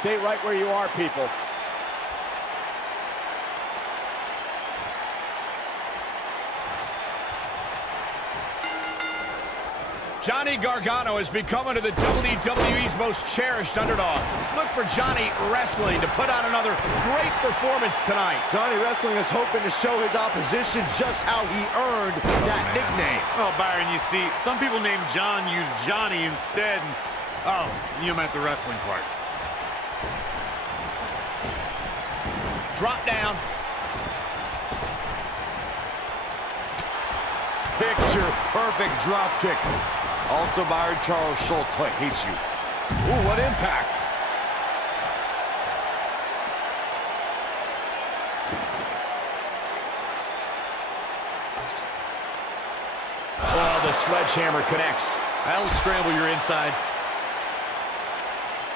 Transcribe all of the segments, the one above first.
Stay right where you are, people. Johnny Gargano has become one of the WWE's most cherished underdogs. Look for Johnny Wrestling to put on another great performance tonight. Johnny Wrestling is hoping to show his opposition just how he earned that nickname. Well, Byron, you see, some people named John use Johnny instead. Oh, you meant the wrestling part. Drop down. Picture perfect drop kick. Also Byron, Charles Schultz hates you. Ooh, what impact. Oh, the sledgehammer connects. That'll scramble your insides.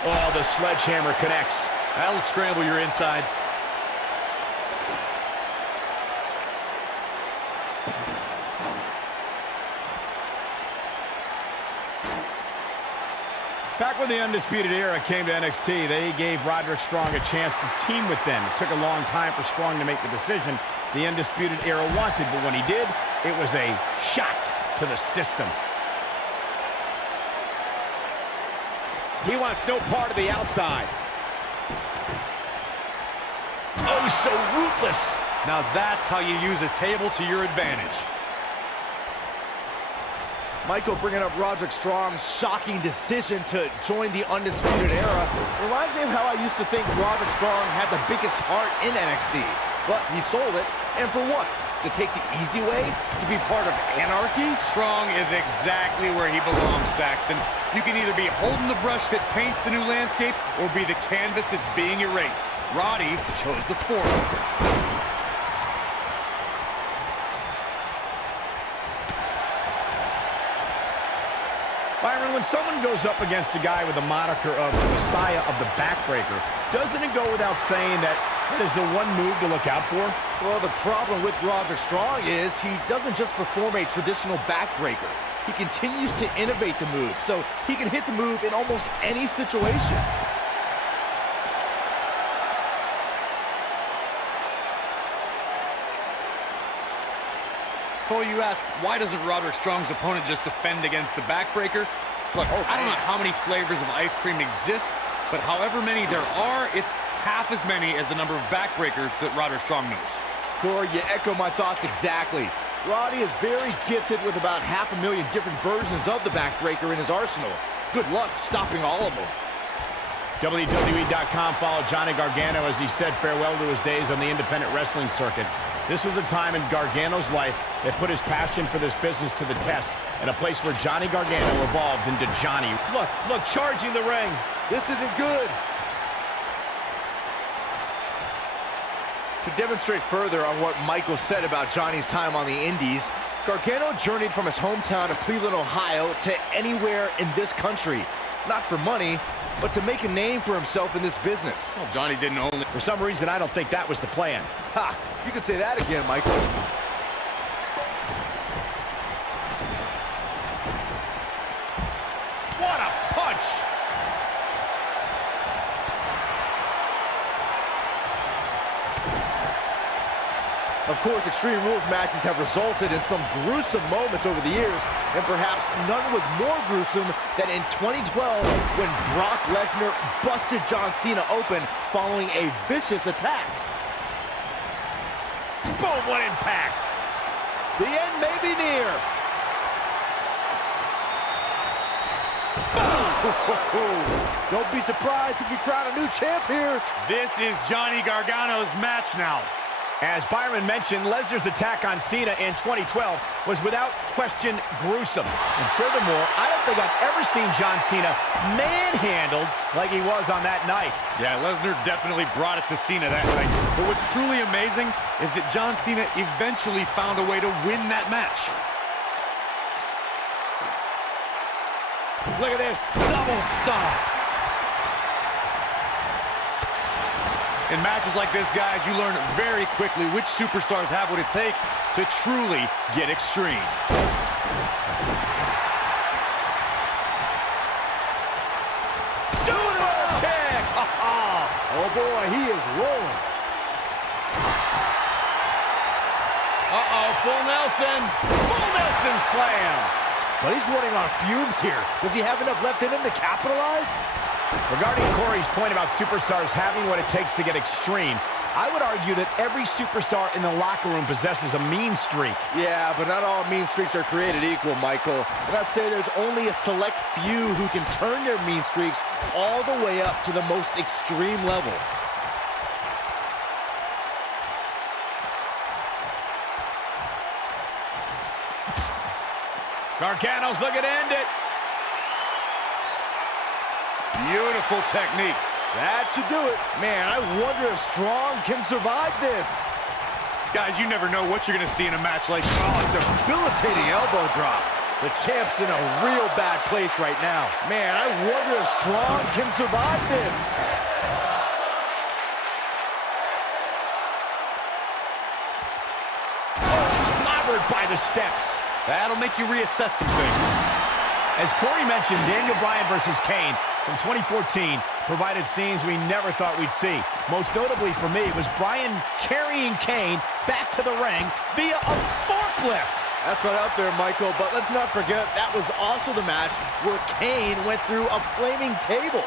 Oh, the sledgehammer connects. That'll scramble your insides. Back when the Undisputed Era came to NXT, they gave Roderick Strong a chance to team with them. It took a long time for Strong to make the decision the Undisputed Era wanted, but when he did, it was a shock to the system. He wants no part of the outside. Oh, so ruthless. Now that's how you use a table to your advantage. Michael bringing up Roderick Strong's shocking decision to join the Undisputed Era reminds me of how I used to think Roderick Strong had the biggest heart in NXT. But he sold it, and for what? To take the easy way? To be part of anarchy? Strong is exactly where he belongs, Saxton. You can either be holding the brush that paints the new landscape or be the canvas that's being erased. Roddy chose the former. Byron, when someone goes up against a guy with the moniker of Messiah of the Backbreaker, doesn't it go without saying that that is the one move to look out for? Well, the problem with Roderick Strong is he doesn't just perform a traditional backbreaker. He continues to innovate the move, so he can hit the move in almost any situation. Cole, you ask, why doesn't Roderick Strong's opponent just defend against the backbreaker? Look, I don't know how many flavors of ice cream exist, but however many there are, it's half as many as the number of backbreakers that Roderick Strong knows. Corey, you echo my thoughts exactly. Roddy is very gifted with about 500,000 different versions of the backbreaker in his arsenal. Good luck stopping all of them. WWE.com followed Johnny Gargano as he said farewell to his days on the independent wrestling circuit. This was a time in Gargano's life that put his passion for this business to the test, and a place where Johnny Gargano evolved into Johnny. Look, charging the ring. This isn't good. To demonstrate further on what Michael said about Johnny's time on the Indies, Gargano journeyed from his hometown of Cleveland, Ohio to anywhere in this country. Not for money, but to make a name for himself in this business. Well, Johnny didn't only... For some reason, I don't think that was the plan. Ha! You can say that again, Michael. What a punch! Of course, Extreme Rules matches have resulted in some gruesome moments over the years, and perhaps none was more gruesome than in 2012 when Brock Lesnar busted John Cena open following a vicious attack. Boom, what impact! The end may be near. Don't be surprised if we crown a new champ here. This is Johnny Gargano's match now. As Byron mentioned, Lesnar's attack on Cena in 2012 was without question gruesome. And furthermore, I don't think I've ever seen John Cena manhandled like he was on that night. Yeah, Lesnar definitely brought it to Cena that night. But what's truly amazing is that John Cena eventually found a way to win that match. Look at this, double stomp. In matches like this, guys, you learn very quickly which superstars have what it takes to truly get extreme. Judo kick! Oh boy, he is rolling. Uh-oh, full Nelson. Full Nelson slam. But he's running on fumes here. Does he have enough left in him to capitalize? Regarding Corey's point about superstars having what it takes to get extreme, I would argue that every superstar in the locker room possesses a mean streak. Yeah, but not all mean streaks are created equal, Michael. And I'd say there's only a select few who can turn their mean streaks all the way up to the most extreme level. Gargano's looking to end it. Beautiful technique. That should do it. Man, I wonder if Strong can survive this. Guys, you never know what you're going to see in a match like this. Oh, debilitating elbow drop. The champ's in a real bad place right now. Man, I wonder if Strong can survive this. Oh, clobbered by the steps. That'll make you reassess some things. As Corey mentioned, Daniel Bryan versus Kane from 2014 provided scenes we never thought we'd see. Most notably for me was Bryan carrying Kane back to the ring via a forklift. That's right up there, Michael, but let's not forget that was also the match where Kane went through a flaming table.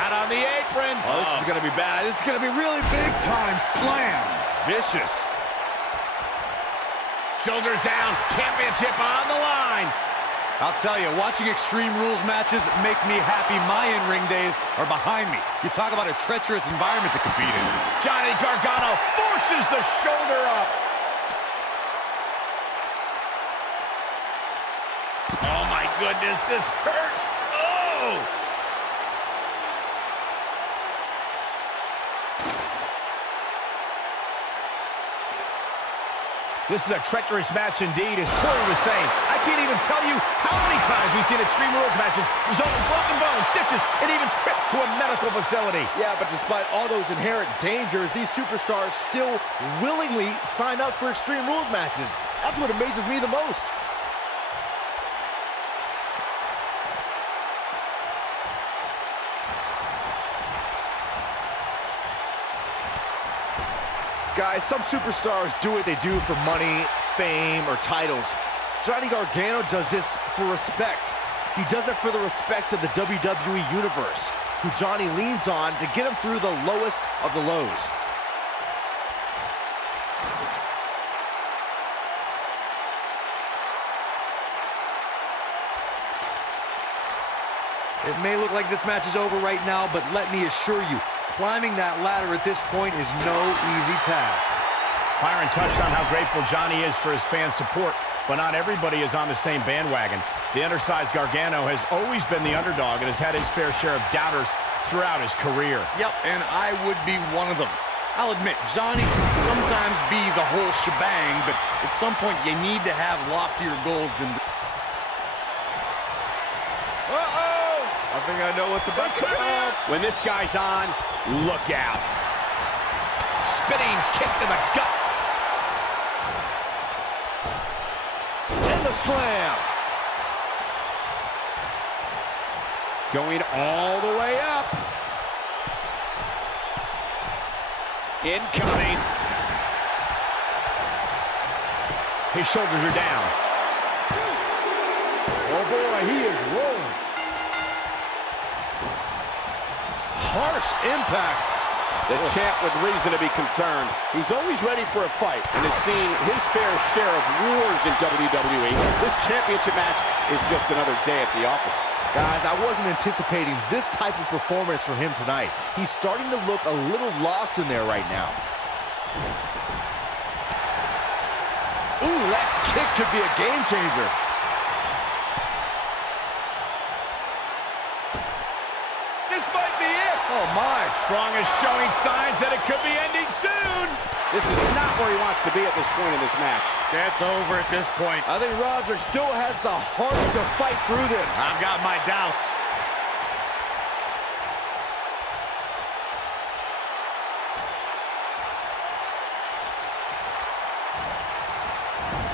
Out on the apron. Oh, this is going to be bad. This is going to be really big time. Slam. Vicious. Shoulders down, championship on the line. I'll tell you, watching Extreme Rules matches make me happy my in-ring days are behind me. You talk about a treacherous environment to compete in. Johnny Gargano forces the shoulder up. Oh my goodness, this hurts. Oh! This is a treacherous match indeed, as Corey was saying. I can't even tell you how many times we've seen Extreme Rules matches result in broken bones, stitches, and even trips to a medical facility. Yeah, but despite all those inherent dangers, these superstars still willingly sign up for Extreme Rules matches. That's what amazes me the most. Guys, some superstars do what they do for money, fame, or titles. Johnny Gargano does this for respect. He does it for the respect of the WWE Universe, who Johnny leans on to get him through the lowest of the lows. It may look like this match is over right now, but let me assure you, climbing that ladder at this point is no easy task. Byron touched on how grateful Johnny is for his fans' support, but not everybody is on the same bandwagon. The undersized Gargano has always been the underdog and has had his fair share of doubters throughout his career. Yep, and I would be one of them. I'll admit, Johnny can sometimes be the whole shebang, but at some point you need to have loftier goals than... I think I know what's about to come. When this guy's on, look out. Spinning kick to the gut. And the slam. Going all the way up. Incoming. His shoulders are down. Oh boy, he is rolling. Harsh impact. The champ with reason to be concerned. He's always ready for a fight and has seen his fair share of wars in WWE. This championship match is just another day at the office. Guys, I wasn't anticipating this type of performance from him tonight. He's starting to look a little lost in there right now. Ooh, that kick could be a game changer. This might be it. Oh, my. Strong is showing signs that it could be ending soon. This is not where he wants to be at this point in this match. It's over at this point. I think Roderick still has the heart to fight through this. I've got my doubts.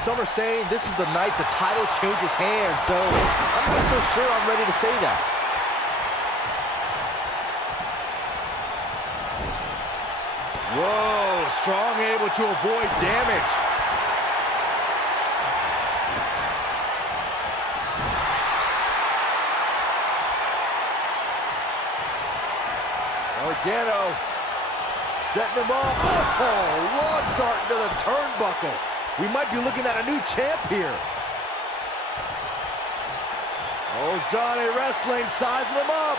Some are saying this is the night the title changes hands, though I'm not so sure I'm ready to say that. Whoa, Strong able to avoid damage. Gargano setting him up. Oh, long dart into the turnbuckle. We might be looking at a new champ here. Oh, Johnny wrestling, sizing him up.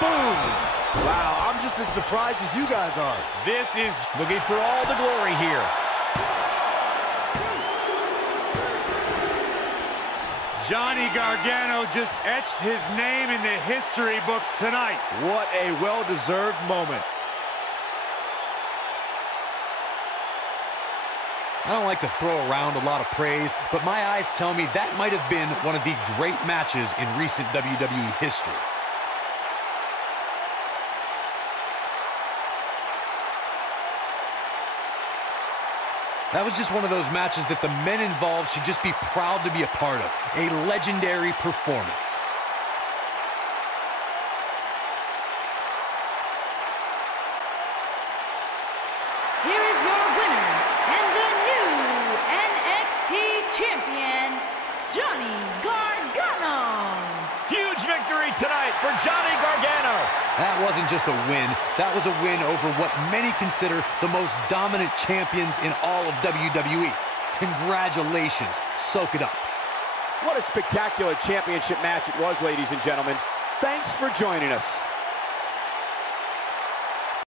Boom. Wow, I'm just as surprised as you guys are. This is looking for all the glory here. Johnny Gargano just etched his name in the history books tonight. What a well-deserved moment. I don't like to throw around a lot of praise, but my eyes tell me that might have been one of the great matches in recent WWE history. That was just one of those matches that the men involved should just be proud to be a part of. A legendary performance. Here is your winner and the new NXT champion, Johnny Gargano. Huge victory tonight for Johnny Gargano. That wasn't just a win. That was a win over what many consider the most dominant champions in all of WWE. Congratulations. Soak it up. What a spectacular championship match it was, ladies and gentlemen. Thanks for joining us.